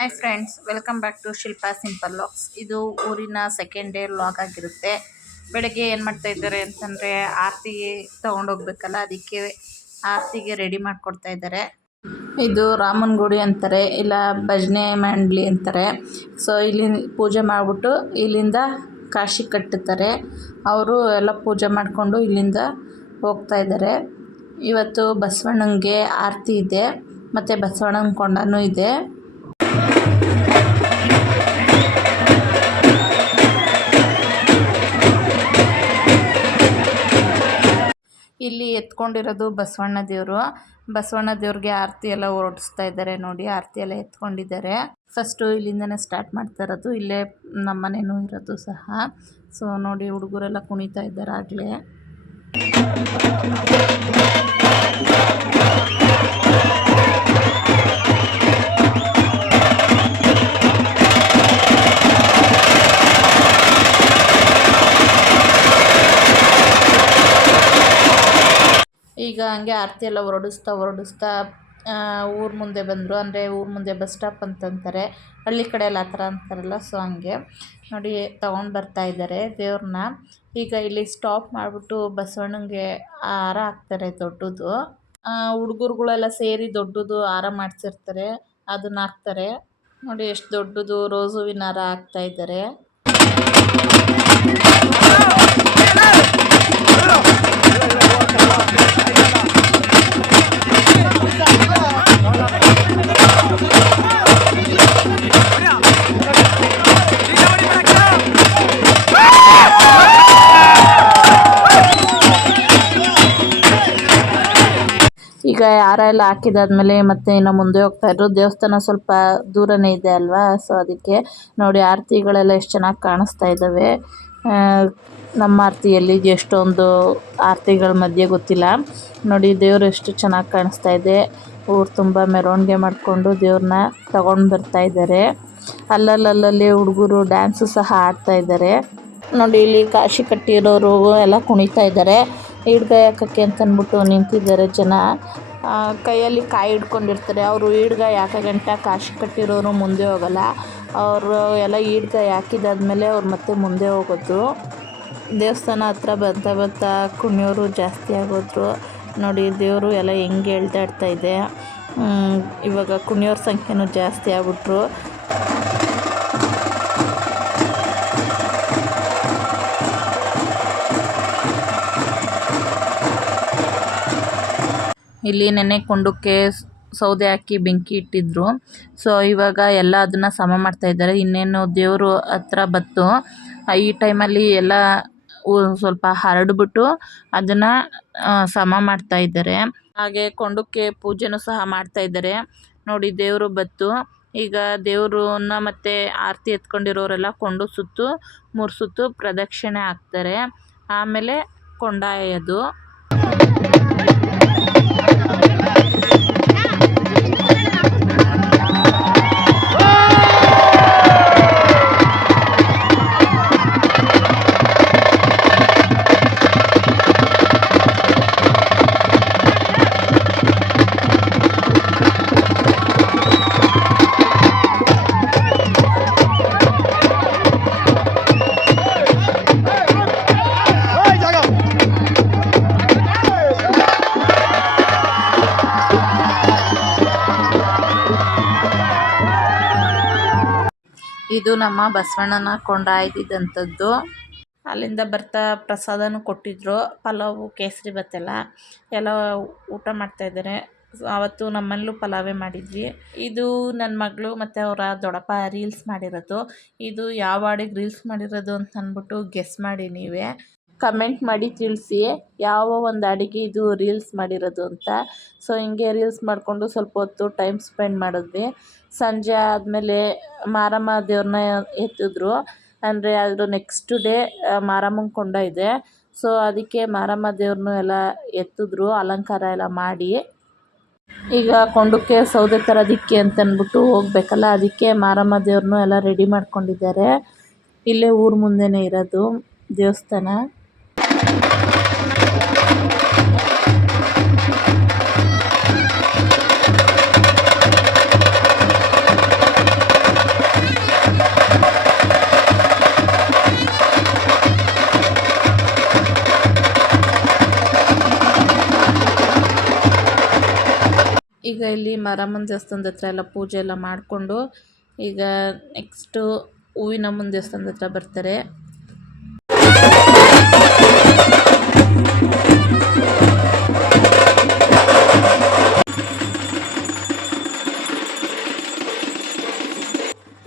Hi friends welcome back to Shilpa simple logs ಇದು ಊರಿನ second day log ಆಗಿರುತ್ತೆ. ಬೆಳಗ್ಗೆ ಏನು ಮಾಡ್ತಾ ಇದ್ದಾರೆ ಅಂತಂದರೆ ಆರತಿ ತೊಗೊಂಡೋಗ್ಬೇಕಲ್ಲ ಅದಕ್ಕೆ ಆರತಿಗೆ ರೆಡಿ ಮಾಡಿಕೊಡ್ತಾ ಇದ್ದಾರೆ. ಇದು ರಾಮನ ಗುಡಿ ಅಂತಾರೆ, ಇಲ್ಲ ಭಜನೆ ಮಂಡಳಿ ಅಂತಾರೆ. ಸೊ ಇಲ್ಲಿ ಪೂಜೆ ಮಾಡಿಬಿಟ್ಟು ಇಲ್ಲಿಂದ ಕಾಶಿ ಕಟ್ಟುತ್ತಾರೆ ಅವರು ಎಲ್ಲ ಪೂಜೆ ಮಾಡಿಕೊಂಡು ಇಲ್ಲಿಂದ ಹೋಗ್ತಾ ಇದ್ದಾರೆ. ಇವತ್ತು ಬಸವಣ್ಣಂಗೆ ಆರತಿ ಇದೆ, ಮತ್ತು ಬಸವಣ್ಣನ ಕೊಂಡನೂ ಇದೆ. ಇಲ್ಲಿ ಎತ್ಕೊಂಡಿರೋದು ಬಸವಣ್ಣ ದೇವರು. ಬಸವಣ್ಣ ದೇವ್ರಿಗೆ ಆರತಿ ಎಲ್ಲ ಹೊರಡಿಸ್ತಾ ಇದ್ದಾರೆ ನೋಡಿ, ಆರತಿ ಎಲ್ಲ ಎತ್ಕೊಂಡಿದ್ದಾರೆ. ಫಸ್ಟು ಇಲ್ಲಿಂದನೇ ಸ್ಟಾರ್ಟ್ ಮಾಡ್ತಾ ಇರೋದು, ಇಲ್ಲೇ ನಮ್ಮ ಮನೆಯೂ ಇರೋದು ಸಹ. ಸೊ ನೋಡಿ ಹುಡುಗರೆಲ್ಲ ಕುಣಿತಾ ಇದ್ದಾರೆ ಆಗಲೇ. ಈಗ ಹಂಗೆ ಆರತಿ ಎಲ್ಲ ಹೊರಡಿಸ್ತಾ ಹೊರಡಿಸ್ತಾ ಊರ ಮುಂದೆ ಬಂದರು. ಅಂದರೆ ಊರ ಮುಂದೆ ಬಸ್ ಸ್ಟಾಪ್ ಅಂತಂತಾರೆ. ಹಳ್ಳಿ ಕಡೆ ಎಲ್ಲ ಆ ಥರ ಅಂತಾರಲ್ಲ, ಸೊ ಹಂಗೆ ನೋಡಿ ತೊಗೊಂಡು ಬರ್ತಾ ಇದ್ದಾರೆ ದೇವ್ರನ್ನ. ಈಗ ಇಲ್ಲಿ ಸ್ಟಾಪ್ ಮಾಡಿಬಿಟ್ಟು ಬಸವಣ್ಣಂಗೆ ಹಾರ ಹಾಕ್ತಾರೆ ದೊಡ್ಡದು. ಹುಡುಗರುಗಳೆಲ್ಲ ಸೇರಿ ದೊಡ್ಡದು ಹಾರ ಮಾಡಿಸಿರ್ತಾರೆ, ಅದನ್ನ ಹಾಕ್ತಾರೆ. ನೋಡಿ ಎಷ್ಟು ದೊಡ್ಡದು ರೋಸ್ ಹಾರ ಹಾಕ್ತಾ ಇದ್ದಾರೆ. ಈಗ ಹಾರ ಎಲ್ಲ ಹಾಕಿದಾದ್ಮೇಲೆ ಮತ್ತೆ ಇನ್ನು ಮುಂದೆ ಹೋಗ್ತಾ ಇದ್ರು. ದೇವಸ್ಥಾನ ಸ್ವಲ್ಪ ದೂರನೇ ಇದೆ ಅಲ್ವಾ? ಸೊ ಅದಕ್ಕೆ ನೋಡಿ ಆರತಿಗಳೆಲ್ಲ ಎಷ್ಟು ಚೆನ್ನಾಗಿ ಕಾಣಿಸ್ತಾ ಇದ್ದಾವೆ ನಮ್ಮ ಆರತಿಯಲ್ಲಿ ಎಷ್ಟೊಂದು ಆರತಿಗಳ ಮಧ್ಯೆ ಗೊತ್ತಿಲ್ಲ. ನೋಡಿ ದೇವರು ಎಷ್ಟು ಚೆನ್ನಾಗಿ ಕಾಣಿಸ್ತಾ ಇದೆ. ಊರು ತುಂಬ ಮೆರವಣಿಗೆ ಮಾಡಿಕೊಂಡು ದೇವ್ರನ್ನ ತಗೊಂಡು ಬರ್ತಾ ಇದ್ದಾರೆ ಅಲ್ಲಲ್ಲಲ್ಲಿ ಹುಡುಗರು ಡ್ಯಾನ್ಸು ಸಹ ಆಡ್ತಾ ಇದ್ದಾರೆ ನೋಡಿ ಇಲ್ಲಿ ಕಾಶಿ ಕಟ್ಟಿರೋರು ಎಲ್ಲ ಕುಣಿತಾ ಇದ್ದಾರೆ ಹಾಕೋಕ್ಕೆ ಅಂತ ಅಂದ್ಬಿಟ್ಟು ನಿಂತಿದ್ದಾರೆ ಜನ. ಕೈಯಲ್ಲಿ ಕಾಯಿ ಹಿಡ್ಕೊಂಡಿರ್ತಾರೆ. ಅವರು ಈಡ್ಗ ಯಾಕೆ ಗಂಟ ಕಾಶಿ ಕಟ್ಟಿರೋರು ಮುಂದೆ ಹೋಗಲ್ಲ. ಅವರು ಎಲ್ಲ ಈಡ್ಗ ಯಾಕಿದಾದ ಮೇಲೆ ಅವ್ರು ಮತ್ತೆ ಮುಂದೆ ಹೋಗೋದು. ದೇವಸ್ಥಾನ ಹತ್ರ ಬರ್ತಾ ಬರ್ತಾ ಕುಣಿಯೋರು ಜಾಸ್ತಿ ಆಗೋದ್ರು. ನೋಡಿ, ದೇವರು ಎಲ್ಲ ಹೆಂಗೆ ಇದೆ. ಇವಾಗ ಕುಣಿಯೋರ ಸಂಖ್ಯೆನೂ ಜಾಸ್ತಿ ಆಗ್ಬಿಟ್ರು. ಇಲ್ಲಿ ನೆನೆ ಕೊಂಡಕ್ಕೆ ಸೌದೆ ಹಾಕಿ ಬೆಂಕಿ ಇಟ್ಟಿದ್ರು. ಸೊ, ಇವಾಗ ಎಲ್ಲ ಅದನ್ನು ಸಮ ಮಾಡ್ತಾ ಇದ್ದಾರೆ. ಇನ್ನೇನು ದೇವರು ಹತ್ರ ಬತ್ತು ಈ ಟೈಮಲ್ಲಿ ಎಲ್ಲ ಸ್ವಲ್ಪ ಹರಡ್ಬಿಟ್ಟು ಅದನ್ನು ಸಮ ಮಾಡ್ತಾ ಇದ್ದಾರೆ. ಹಾಗೆ ಕೊಂಡಕ್ಕೆ ಪೂಜೆನೂ ಸಹ ಮಾಡ್ತಾ ಇದ್ದಾರೆ. ನೋಡಿ, ದೇವರು ಬತ್ತು ಈಗ ದೇವ್ರನ್ನ ಮತ್ತೆ ಆರತಿ ಎತ್ಕೊಂಡಿರೋರೆಲ್ಲ ಕೊಂಡು ಸುತ್ತು ಮೂರು ಸುತ್ತು ಪ್ರದಕ್ಷಿಣೆ ಹಾಕ್ತಾರೆ. ಆಮೇಲೆ ಕೊಂಡಾಯೋದು ಇದು ನಮ್ಮ ಬಸವಣ್ಣನ ಕೊಂಡಾಯ್ದಿದ್ದಂಥದ್ದು ಅಲ್ಲಿಂದ ಬರ್ತಾ ಪ್ರಸಾದನೂ ಕೊಟ್ಟಿದ್ರು. ಪಲಾವು, ಕೇಸರಿ ಬತ್ತೆಲ್ಲ ಎಲ್ಲ ಊಟ ಮಾಡ್ತಾಯಿದ್ದಾರೆ ಆವತ್ತು ನಮ್ಮಲ್ಲೂ ಪಲಾವೇ ಮಾಡಿದ್ವಿ. ಇದು ನನ್ನ ಮಗಳು ಮತ್ತು ಅವರ ದೊಡ್ಡಪ್ಪ ರೀಲ್ಸ್ ಮಾಡಿರೋದು. ಇದು ಯಾವ ಹಾಡಿಗೆ ರೀಲ್ಸ್ ಮಾಡಿರೋದು ಅಂತ ಅಂದ್ಬಿಟ್ಟು ಗೆಸ್ ಮಾಡಿ ನೀವೇ. ಕಮೆಂಟ್ ಮಾಡಿ ತಿಳಿಸಿ, ಯಾವ ಒಂದು ಅಡುಗೆ ಇದು ರೀಲ್ಸ್ ಮಾಡಿರೋದು ಅಂತ. ಸೊ ಹಿಂಗೆ ರೀಲ್ಸ್ ಮಾಡಿಕೊಂಡು ಸ್ವಲ್ಪ ಹೊತ್ತು ಟೈಮ್ ಸ್ಪೆಂಡ್ ಮಾಡಿದ್ವಿ. ಸಂಜೆ ಆದಮೇಲೆ ಮಾರಮ್ಮ ದೇವ್ರನ್ನ ಎತ್ತಿದ್ರು. ಅಂದರೆ ಅದು ನೆಕ್ಸ್ಟ್ ಡೇ ಮಾರಮ್ಮನ ಕೊಂಡ ಇದೆ. ಸೊ ಅದಕ್ಕೆ ಮಾರಮ್ಮ ದೇವ್ರನ್ನೂ ಎಲ್ಲ ಎತ್ತಿದ್ರು, ಅಲಂಕಾರ ಎಲ್ಲ ಮಾಡಿ. ಈಗ ಕೊಂಡಕ್ಕೆ ಸೌದೆ ತರೋದಿಕ್ಕೆ ಅಂತಂದ್ಬಿಟ್ಟು ಹೋಗ್ಬೇಕಲ್ಲ, ಅದಕ್ಕೆ ಮಾರಮ್ಮ ದೇವ್ರನ್ನೂ ಎಲ್ಲ ರೆಡಿ ಮಾಡ್ಕೊಂಡಿದ್ದಾರೆ. ಇಲ್ಲೇ ಊರ ಮುಂದೆನೇ ಇರೋದು ದೇವಸ್ಥಾನ. ಈಗ ಇಲ್ಲಿ ಮಾರಮ್ಮನ ದೇವಸ್ಥಾನದ ಹತ್ರ ಎಲ್ಲ ಪೂಜೆ ಎಲ್ಲ ಮಾಡಿಕೊಂಡು ಈಗ ನೆಕ್ಸ್ಟು ಹೂವಿನಮ್ಮನ ದೇವಸ್ಥಾನದ ಹತ್ರ ಬರ್ತಾರೆ.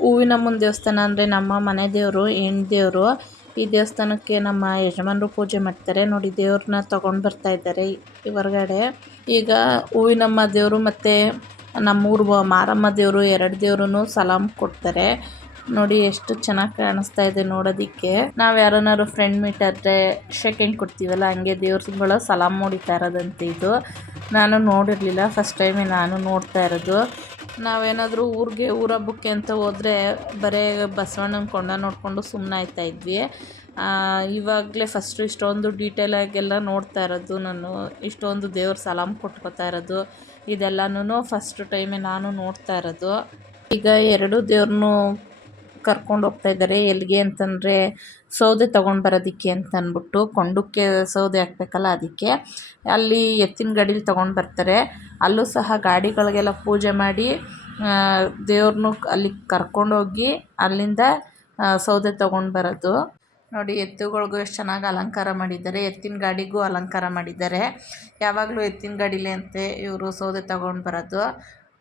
ಹೂವಿನಮ್ಮನ ದೇವಸ್ಥಾನ ಅಂದರೆ ನಮ್ಮ ಮನೆ ದೇವರು, ಹೆಣ್ಣು ದೇವರು. ಈ ದೇವಸ್ಥಾನಕ್ಕೆ ನಮ್ಮ ಯಜಮಾನರು ಪೂಜೆ ಮಾಡ್ತಾರೆ. ನೋಡಿ, ದೇವ್ರನ್ನ ತಗೊಂಡು ಬರ್ತಾ ಇದ್ದಾರೆ ಈ ಹೊರಗಡೆ. ಈಗ ಹೂವಿನಮ್ಮ ದೇವರು ಮತ್ತು ನಮ್ಮೂರು ಮಾರಮ್ಮ ದೇವರು ಎರಡು ದೇವ್ರೂ ಸಲಾಮ್ ಕೊಡ್ತಾರೆ. ನೋಡಿ, ಎಷ್ಟು ಚೆನ್ನಾಗಿ ಕಾಣಿಸ್ತಾ ಇದೆ ನೋಡೋದಕ್ಕೆ. ನಾವು ಯಾರನ್ನಾರು ಫ್ರೆಂಡ್ ಮೀಟ್ ಆದರೆ ಶೇಕ್ ಕೊಡ್ತೀವಲ್ಲ, ಹಂಗೆ ದೇವ್ರುಗಳು ಸಲಾಮ್ ಹೊಡಿತಾ ಇರೋದಂತೆ ಇದು. ನಾನು ನೋಡಿರಲಿಲ್ಲ ಫಸ್ಟ್ ಟೈಮೇ ನಾನು ನೋಡ್ತಾ ಇರೋದು. ನಾವೇನಾದರೂ ಊರಿಗೆ ಊರ ಹಬ್ಬಕ್ಕೆ ಅಂತ ಹೋದರೆ ಬರೀ ಬಸವಣ್ಣನ ಕೊಂಡ ನೋಡಿಕೊಂಡು ಸುಮ್ಮನೆ ಆಯ್ತಾ ಇದ್ವಿ. ಇವಾಗಲೇ ಫಸ್ಟು ಇಷ್ಟೊಂದು ಡೀಟೇಲಾಗೆಲ್ಲ ನೋಡ್ತಾ ಇರೋದು ನಾನು. ಇಷ್ಟೊಂದು ದೇವ್ರ ಸಲಾಮ್ ಕೊಟ್ಕೋತಾ ಇರೋದು. ಇದೆಲ್ಲನೂ ಫಸ್ಟ್ ಟೈಮೇ ನಾನು ನೋಡ್ತಾ ಇರೋದು. ಈಗ ಎರಡು ದೇವ್ರನ್ನೂ ಕರ್ಕೊಂಡು ಹೋಗ್ತಾ ಇದ್ದಾರೆ. ಎಲ್ಲಿಗೆ ಅಂತಂದರೆ ಸೌದೆ ತೊಗೊಂಡು ಬರೋದಕ್ಕೆ ಅಂತ ಅಂದ್ಬಿಟ್ಟು ಕೊಂಡಕ್ಕೆ ಸೌದೆ ಹಾಕ್ಬೇಕಲ್ಲ ಅದಕ್ಕೆ. ಅಲ್ಲಿ ಎತ್ತಿನ ಗಾಡೀಲಿ ತೊಗೊಂಡು ಬರ್ತಾರೆ. ಅಲ್ಲೂ ಸಹ ಗಾಡಿಗಳಿಗೆಲ್ಲ ಪೂಜೆ ಮಾಡಿ ದೇವ್ರನ್ನೂ ಅಲ್ಲಿ ಕರ್ಕೊಂಡೋಗಿ ಅಲ್ಲಿಂದ ಸೌದೆ ತೊಗೊಂಡು ಬರೋದು. ನೋಡಿ, ಎತ್ತುಗಳಿಗೂ ಎಷ್ಟು ಚೆನ್ನಾಗಿ ಅಲಂಕಾರ ಮಾಡಿದ್ದಾರೆ. ಎತ್ತಿನ ಗಾಡಿಗೂ ಅಲಂಕಾರ ಮಾಡಿದ್ದಾರೆ. ಯಾವಾಗಲೂ ಎತ್ತಿನ ಗಾಡಿಲೇ ಅಂತೆ ಇವರು ಸೌದೆ ತಗೊಂಡು ಬರೋದು.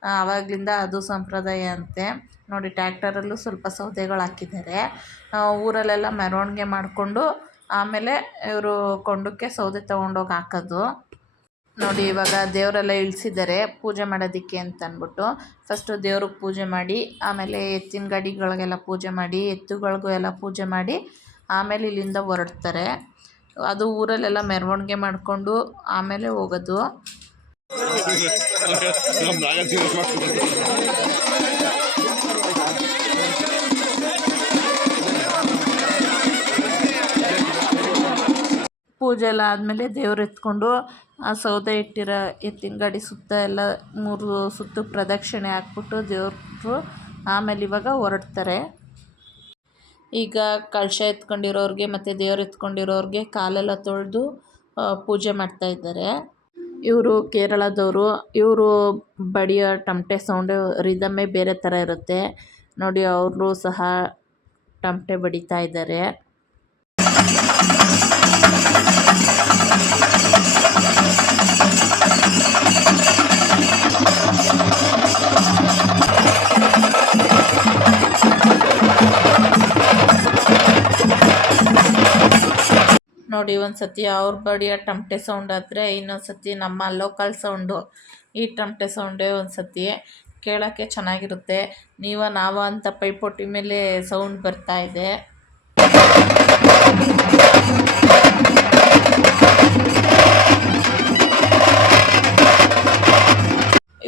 ಆವಾಗಲಿಂದ ಅದು ಸಂಪ್ರದಾಯ ಅಂತೆ. ನೋಡಿ ಟ್ಯಾಕ್ಟರಲ್ಲೂ ಸ್ವಲ್ಪ ಸೌದೆಗಳು ಹಾಕಿದ್ದಾರೆ. ಊರಲ್ಲೆಲ್ಲ ಮೆರವಣಿಗೆ ಮಾಡಿಕೊಂಡು ಆಮೇಲೆ ಇವರು ಕೊಂಡಕ್ಕೆ ಸೌದೆ ತೊಗೊಂಡೋಗಿ ಹಾಕೋದು. ನೋಡಿ, ಇವಾಗ ದೇವರೆಲ್ಲ ಇಳಿಸಿದ್ದಾರೆ ಪೂಜೆ ಮಾಡೋದಕ್ಕೆ ಅಂತ ಅಂದ್ಬಿಟ್ಟು. ಫಸ್ಟು ದೇವ್ರಿಗೆ ಪೂಜೆ ಮಾಡಿ, ಆಮೇಲೆ ಎತ್ತಿನ ಗಾಡಿಗಳಿಗೆಲ್ಲ ಪೂಜೆ ಮಾಡಿ, ಎತ್ತುಗಳಿಗೂ ಎಲ್ಲ ಪೂಜೆ ಮಾಡಿ, ಆಮೇಲೆ ಇಲ್ಲಿಂದ ಹೊರಡ್ತಾರೆ. ಅದು ಊರಲ್ಲೆಲ್ಲ ಮೆರವಣಿಗೆ ಮಾಡಿಕೊಂಡು ಆಮೇಲೆ ಹೋಗೋದು. ಪೂಜೆ ಎಲ್ಲ ಆದಮೇಲೆ ದೇವ್ರು ಎತ್ಕೊಂಡು ಆ ಸೌದೆ ಇಟ್ಟಿರೋ ಎತ್ತಿನ ಗಾಡಿ ಸುತ್ತ ಎಲ್ಲ ಮೂರು ಸುತ್ತು ಪ್ರದಕ್ಷಿಣೆ ಹಾಕ್ಬಿಟ್ಟು ದೇವ್ರು ಆಮೇಲೆ ಇವಾಗ ಹೊರಡ್ತಾರೆ. ಈಗ ಕಳಶ ಎತ್ಕೊಂಡಿರೋರಿಗೆ ಮತ್ತು ದೇವ್ರು ಎತ್ಕೊಂಡಿರೋರಿಗೆ ಕಾಲೆಲ್ಲ ತೊಳೆದು ಪೂಜೆ ಮಾಡ್ತಾ ಇದ್ದಾರೆ. ಇವರು ಕೇರಳದವರು, ಇವರು ಬಡಿಯೋ ಟಮಟೆ ಸೌಂಡು ರಿದಮ್ಮೇ ಬೇರೆ ಥರ ಇರುತ್ತೆ. ನೋಡಿ, ಅವರು ಸಹ ಟಮಟೆ ಬಡಿತಾ ಇದ್ದಾರೆ. ನೋಡಿ ಒಂದು ಸತಿ ಅವ್ರ ಬಾಡಿಯ ಟಮಟೆ ಸೌಂಡ್ ಆದರೆ ಇನ್ನೊಂದು ಸತಿ ನಮ್ಮ ಲೋಕಲ್ ಸೌಂಡು ಈ ಟಮಟೆ ಸೌಂಡೇ ಒಂದು ಸತಿ ಕೇಳೋಕ್ಕೆ ಚೆನ್ನಾಗಿರುತ್ತೆ. ನೀವು ನಾವ ಅಂತ ಪೈಪೋಟಿ ಮೇಲೆ ಸೌಂಡ್ ಬರ್ತಾ ಇದೆ.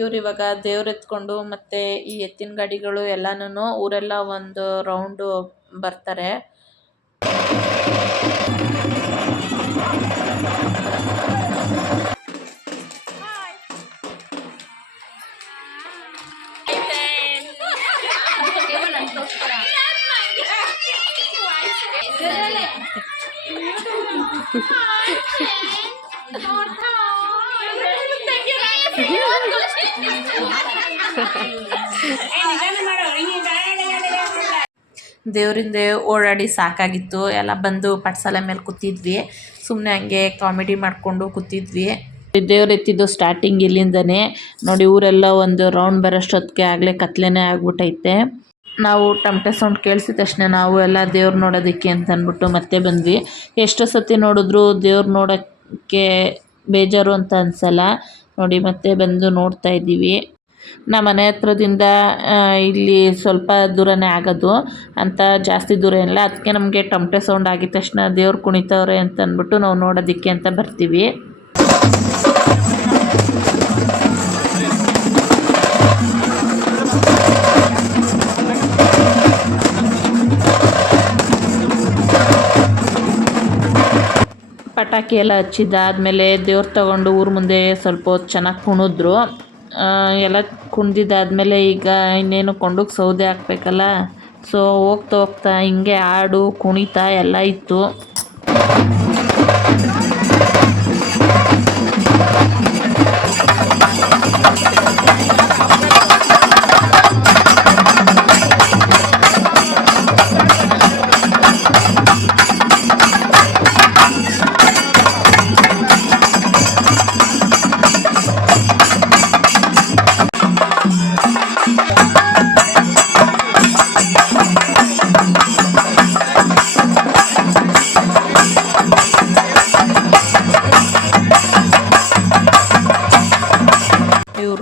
ಇವ್ರು ಇವಾಗ ದೇವ್ರ ಎತ್ಕೊಂಡು ಮತ್ತು ಈ ಎತ್ತಿನ ಗಾಡಿಗಳು ಎಲ್ಲನೂ ಊರೆಲ್ಲ ಒಂದು ರೌಂಡು ಬರ್ತಾರೆ. ದೇವರಿಂದ ಓಡಾಡಿ ಸಾಕಾಗಿತ್ತು. ಎಲ್ಲ ಬಂದು ಪಟ್ಸಾಲ ಮೇಲೆ ಕೂತಿದ್ವಿ. ಸುಮ್ಮನೆ ಹಂಗೆ ಕಾಮಿಡಿ ಮಾಡಿಕೊಂಡು ಕೂತಿದ್ವಿ. ದೇವ್ರು ಎತ್ತಿದ್ದು ಸ್ಟಾರ್ಟಿಂಗ್ ಇಲ್ಲಿಂದನೇ. ನೋಡಿ, ಊರೆಲ್ಲ ಒಂದು ರೌಂಡ್ ಬರೋಷ್ಟೊತ್ತಿಗೆ ಆಗಲೇ ಕತ್ಲೆನೇ ಆಗ್ಬಿಟ್ಟೈತೆ ನಾವು ಟಮಟೆ ಸೌಂಡ್ ಕೇಳಿಸಿದ ತಕ್ಷಣ ನಾವು ಎಲ್ಲ ದೇವ್ರು ನೋಡೋದಕ್ಕೆ ಅಂತ ಅಂದ್ಬಿಟ್ಟು ಮತ್ತೆ ಬಂದ್ವಿ. ಎಷ್ಟೋ ಸತಿ ನೋಡಿದ್ರು ದೇವ್ರು ನೋಡೋಕ್ಕೆ ಬೇಜಾರು ಅಂತ ಅನ್ಸಲ್ಲ. ನೋಡಿ ಮತ್ತೆ ಬಂದು ನೋಡ್ತಾ ಇದ್ದೀವಿ. ನಮ್ಮ ಮನೆ ಹತ್ರದಿಂದ ಇಲ್ಲಿ ಸ್ವಲ್ಪ ದೂರನೇ ಆಗೋದು. ಅಂತ ಜಾಸ್ತಿ ದೂರ ಇಲ್ಲ ಅದಕ್ಕೆ ನಮಗೆ ಟಮಟೆ ಸೌಂಡ್ ಆಗಿದ ತಕ್ಷಣ ದೇವ್ರು ಕುಣಿತವ್ರೆ ಅಂತ ಅಂದ್ಬಿಟ್ಟು ನಾವು ನೋಡೋದಕ್ಕೆ ಅಂತ ಬರ್ತೀವಿ. ಪಟಾಕಿ ಎಲ್ಲ ಹಚ್ಚಿದ್ದಾದಮೇಲೆ ದೇವ್ರು ತಗೊಂಡು ಊರ ಮುಂದೆ ಸ್ವಲ್ಪ ಹೊತ್ತು ಚೆನ್ನಾಗಿ ಕುಣಿದ್ರು. ಎಲ್ಲ ಕುಣ್ದಿದ್ದಾದಮೇಲೆ ಈಗ ಇನ್ನೇನು ಕೊಂಡಕ್ಕೆ ಸೌದೆ ಹಾಕ್ಬೇಕಲ್ಲ? ಸೊ ಹೋಗ್ತಾ ಹೋಗ್ತಾ ಹಿಂಗೆ ಹಾಡು, ಕುಣಿತ ಎಲ್ಲ ಇತ್ತು.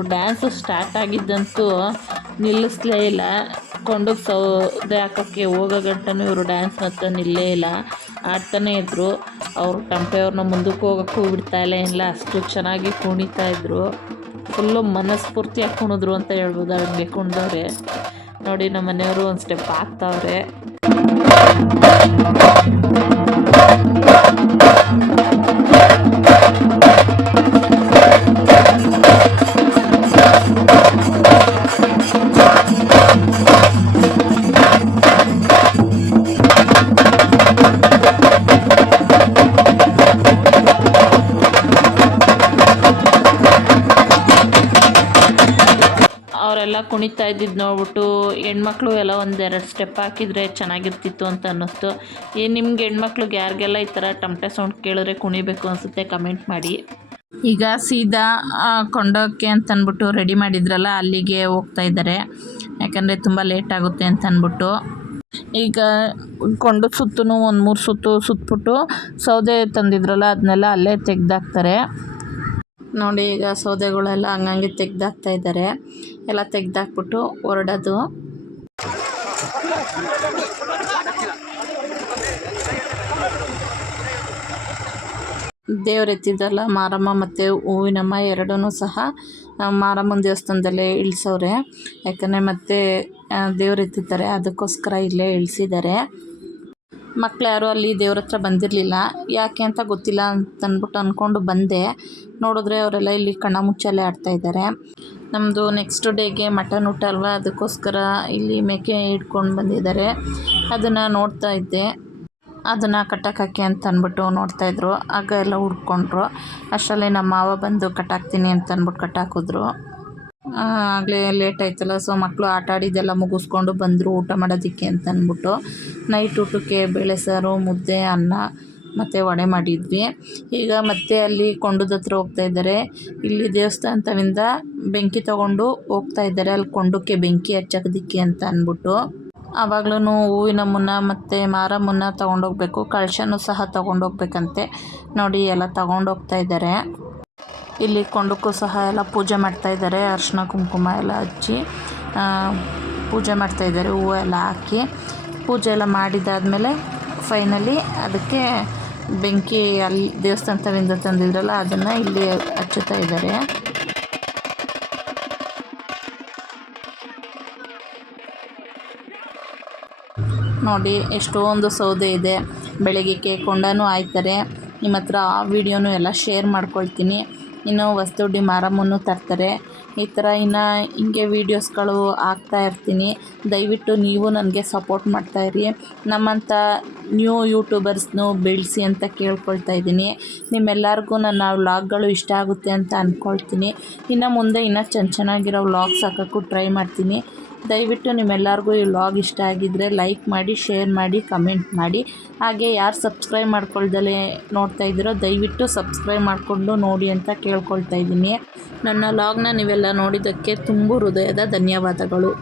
ಡ್ಯಾನ್ಸು ಸ್ಟಾರ್ಟ್ ಆಗಿದ್ದಂತೂ ನಿಲ್ಲಿಸ್ಲೇ ಇಲ್ಲ. ಕೊಂಡಕ್ಕೆ ಸೌದೆ ಹಾಕೋಕ್ಕೆ ಹೋಗೋ ಗಂಟನೂ ಇವರು ಡ್ಯಾನ್ಸ್ ಮಾತ್ರ ನಿಲ್ಲೇ ಇಲ್ಲ. ಆಡ್ತಾನೇ ಇದ್ದರು ಅವರು ಕಂಪೆಯವ್ರನ್ನ ಮುಂದಕ್ಕೆ ಹೋಗೋಕ್ಕೂ ಬಿಡ್ತಾ ಇಲ್ಲ. ಇಲ್ಲ ಅಷ್ಟು ಚೆನ್ನಾಗಿ ಕುಣಿತಾ ಇದ್ದರು ಫುಲ್ಲು ಮನಸ್ಫೂರ್ತಿಯಾಗಿ ಕುಣಿದ್ರು ಅಂತ ಹೇಳ್ಬೋದು ಹಂಗೆ ಕುಣಿದವ್ರೆ ನೋಡಿ ನಮ್ಮ ಮನೆಯವರು ಒಂದು ಸ್ಟೆಪ್ ಹಾಕ್ತಾವ್ರೆ ಸ್ಟೆಪ್ ಹಾಕಿದರೆ ಚೆನ್ನಾಗಿರ್ತಿತ್ತು ಅಂತ ಅನ್ನಿಸ್ತು. ಈ ನಿಮ್ಗೆ ಹೆಣ್ಮಕ್ಳಿಗೆ ಯಾರಿಗೆಲ್ಲ ಈ ಥರ ಟಮಟೆ ಸೌಂಡ್ ಕೇಳಿದ್ರೆ ಕುಣಿಬೇಕು ಅನಿಸುತ್ತೆ ಕಮೆಂಟ್ ಮಾಡಿ. ಈಗ ಸೀದಾ ಕೊಂಡೋಕ್ಕೆ ಅಂತ ಅಂದ್ಬಿಟ್ಟು ರೆಡಿ ಮಾಡಿದ್ರಲ್ಲ, ಅಲ್ಲಿಗೆ ಹೋಗ್ತಾ ಇದ್ದಾರೆ. ಯಾಕಂದರೆ ತುಂಬ ಲೇಟ್ ಆಗುತ್ತೆ ಅಂತ ಅಂದ್ಬಿಟ್ಟು. ಈಗ ಕೊಂಡು ಸುತ್ತೂ ಒಂದು ಮೂರು ಸುತ್ತು ಸುತ್ತಬಿಟ್ಟು ಸೌದೆ ತಂದಿದ್ರಲ್ಲ ಅದನ್ನೆಲ್ಲ ಅಲ್ಲೇ ತೆಗ್ದಾಕ್ತಾರೆ. ನೋಡಿ ಈಗ ಸೌದೆಗಳೆಲ್ಲ ಹಂಗಂಗೆ ತೆಗ್ದಾಕ್ತಾ ಇದ್ದಾರೆ. ಎಲ್ಲ ತೆಗ್ದಾಕ್ಬಿಟ್ಟು ಹೊರಡೋದು. ದೇವ್ರು ಎತ್ತಿದ್ರಲ್ಲ ಮಾರಮ್ಮ ಮತ್ತು ಹೂವಿನಮ್ಮ ಎರಡೂ ಸಹ ಮಾರಮ್ಮನ ದೇವಸ್ಥಾನದಲ್ಲೇ ಇಳಿಸೋರೆ ಯಾಕಂದರೆ ಮತ್ತೆ ದೇವರೆತ್ತಿದ್ದಾರೆ, ಅದಕ್ಕೋಸ್ಕರ ಇಲ್ಲೇ ಇಳಿಸಿದ್ದಾರೆ. ಮಕ್ಕಳು ಯಾರೂ ಅಲ್ಲಿ ದೇವ್ರ ಹತ್ರ ಬಂದಿರಲಿಲ್ಲ. ಯಾಕೆ ಅಂತ ಗೊತ್ತಿಲ್ಲ ಅಂತ ಅಂದ್ಬಿಟ್ಟು ಅಂದ್ಕೊಂಡು ಬಂದೆ. ನೋಡಿದ್ರೆ ಅವರೆಲ್ಲ ಇಲ್ಲಿ ಕಣ್ಣ ಮುಚ್ಚಲ್ಲೇ ಆಡ್ತಾ ಇದ್ದಾರೆ. ನಮ್ಮದು ನೆಕ್ಸ್ಟ್ ಡೇಗೆ ಮಟನ್ ಊಟ ಅಲ್ವಾ? ಅದಕ್ಕೋಸ್ಕರ ಇಲ್ಲಿ ಮೇಕೆ ಇಟ್ಕೊಂಡು ಬಂದಿದ್ದಾರೆ. ಅದನ್ನು ನೋಡ್ತಾ ಇದ್ದೆ. ಅದನ್ನು ಕಟ್ಟಕ್ಕೆ ಅಂತ ಅಂದ್ಬಿಟ್ಟು ನೋಡ್ತಾಯಿದ್ರು ಆಗ ಎಲ್ಲ ಹುಡ್ಕೊಂಡ್ರು ಅಷ್ಟರಲ್ಲಿ ನಮ್ಮ ಮಾವ ಬಂದು ಕಟ್ಟಾಕ್ತೀನಿ ಅಂತ ಅಂದ್ಬಿಟ್ಟು ಕಟ್ಟಾಕಿದ್ರು. ಆಗಲೇ ಲೇಟ್ ಆಯ್ತಲ್ಲ ಸೊ ಮಕ್ಕಳು ಆಟ ಆಡಿದ್ದೆಲ್ಲ ಮುಗಿಸ್ಕೊಂಡು ಬಂದರು ಊಟ ಮಾಡೋದಕ್ಕೆ ಅಂತ ಅಂದ್ಬಿಟ್ಟು. ನೈಟ್ ಊಟಕ್ಕೆ ಬೇಳೆ ಸಾರು, ಮುದ್ದೆ, ಅನ್ನ ಮತ್ತು ವಡೆ ಮಾಡಿದ್ವಿ. ಈಗ ಮತ್ತೆ ಅಲ್ಲಿ ಕೊಂಡದ ಹತ್ರ ಹೋಗ್ತಾ ಇದ್ದಾರೆ. ಇಲ್ಲಿ ದೇವಸ್ಥಾನದಿಂದ ಬೆಂಕಿ ತಗೊಂಡು ಹೋಗ್ತಾ ಇದ್ದಾರೆ. ಅಲ್ಲಿ ಕೊಂಡಕ್ಕೆ ಬೆಂಕಿ ಹಚ್ಚೋದಕ್ಕೆ ಅಂತ ಅಂದ್ಬಿಟ್ಟು. ಆವಾಗ್ಲೂ ಹೂವಿನ ಮುನ್ನ ಮತ್ತು ಮಾರಮ್ಮನ್ನ ತೊಗೊಂಡೋಗ್ಬೇಕು. ಕಳಶನೂ ಸಹ ತೊಗೊಂಡೋಗ್ಬೇಕಂತೆ. ನೋಡಿ, ಎಲ್ಲ ತೊಗೊಂಡೋಗ್ತಾ ಇದ್ದಾರೆ. ಇಲ್ಲಿ ಕೊಂಡಕ್ಕೂ ಸಹ ಎಲ್ಲ ಪೂಜೆ ಮಾಡ್ತಾ ಇದ್ದಾರೆ. ಅರ್ಶಿನ, ಕುಂಕುಮ ಎಲ್ಲ ಹಚ್ಚಿ ಪೂಜೆ ಮಾಡ್ತಾ ಇದ್ದಾರೆ. ಹೂವು ಎಲ್ಲ ಹಾಕಿ ಪೂಜೆ ಎಲ್ಲ ಮಾಡಿದಾದಮೇಲೆ ಫೈನಲಿ ಅದಕ್ಕೆ ಬೆಂಕಿ ಅಲ್ಲಿ ದೇವಸ್ಥಾನದಿಂದ ತಂದಿದ್ರಲ್ಲ, ಅದನ್ನು ಇಲ್ಲಿ ಹಚ್ಚುತ್ತಾ ಇದ್ದಾರೆ. ನೋಡಿ, ಎಷ್ಟೊಂದು ಸೌದೆ ಇದೆ. ಬೆಳಗ್ಗೆ ಕೊಂಡನೂ ಆಯ್ತಾರೆ. ನಿಮ್ಮ ಹತ್ರ ಆ ವಿಡಿಯೋನು ಎಲ್ಲ ಶೇರ್ ಮಾಡ್ಕೊಳ್ತೀನಿ. ಇನ್ನು ವಸ್ತುಡಿ ಮಾರಮ್ಮನ್ನು ತರ್ತಾರೆ. ಈ ಥರ ಇನ್ನು ಹಿಂಗೆ ವೀಡಿಯೋಸ್ಗಳು ಹಾಕ್ತಾ ಇರ್ತೀನಿ. ದಯವಿಟ್ಟು ನೀವು ನನಗೆ ಸಪೋರ್ಟ್ ಮಾಡ್ತಾಯಿರಿ ನಮ್ಮಂಥ ನ್ಯೂ ಯೂಟ್ಯೂಬರ್ಸ್ನು ಬೆಳೆಸಿ ಅಂತ ಕೇಳ್ಕೊಳ್ತಾ ಇದ್ದೀನಿ. ನಿಮ್ಮೆಲ್ಲರಿಗೂ ನನ್ನ ವ್ಲಾಗ್ಗಳು ಇಷ್ಟ ಆಗುತ್ತೆ ಅಂತ ಅಂದ್ಕೊಳ್ತೀನಿ ಇನ್ನು ಮುಂದೆ ಇನ್ನೂ ಚೆನ್ನ ಚೆನ್ನಾಗಿರೋ ವ್ಲಾಗ್ಸ್ ಹಾಕೋಕ್ಕೂ ಟ್ರೈ ಮಾಡ್ತೀನಿ. ದಯವಿಟ್ಟು ನಿಮ್ಮೆಲ್ಲರಿಗೂ ಈ ವ್ಲಾಗ್ ಇಷ್ಟ ಆಗಿದ್ದರೆ ಲೈಕ್ ಮಾಡಿ ಶೇರ್ ಮಾಡಿ ಕಮೆಂಟ್ ಮಾಡಿ. ಹಾಗೆ ಯಾರು ಸಬ್ಸ್ಕ್ರೈಬ್ ಮಾಡ್ಕೊಳ್ದಲೇ ನೋಡ್ತಾ ಇದ್ದೀರೋ ದಯವಿಟ್ಟು ಸಬ್ಸ್ಕ್ರೈಬ್ ಮಾಡಿಕೊಂಡು ನೋಡಿ ಅಂತ ಕೇಳ್ಕೊಳ್ತಾ ಇದ್ದೀನಿ. ನನ್ನ ವ್ಲಾಗ್ನ ನೀವೆಲ್ಲ ನೋಡಿದ್ದಕ್ಕೆ ತುಂಬ ಹೃದಯದ ಧನ್ಯವಾದಗಳು.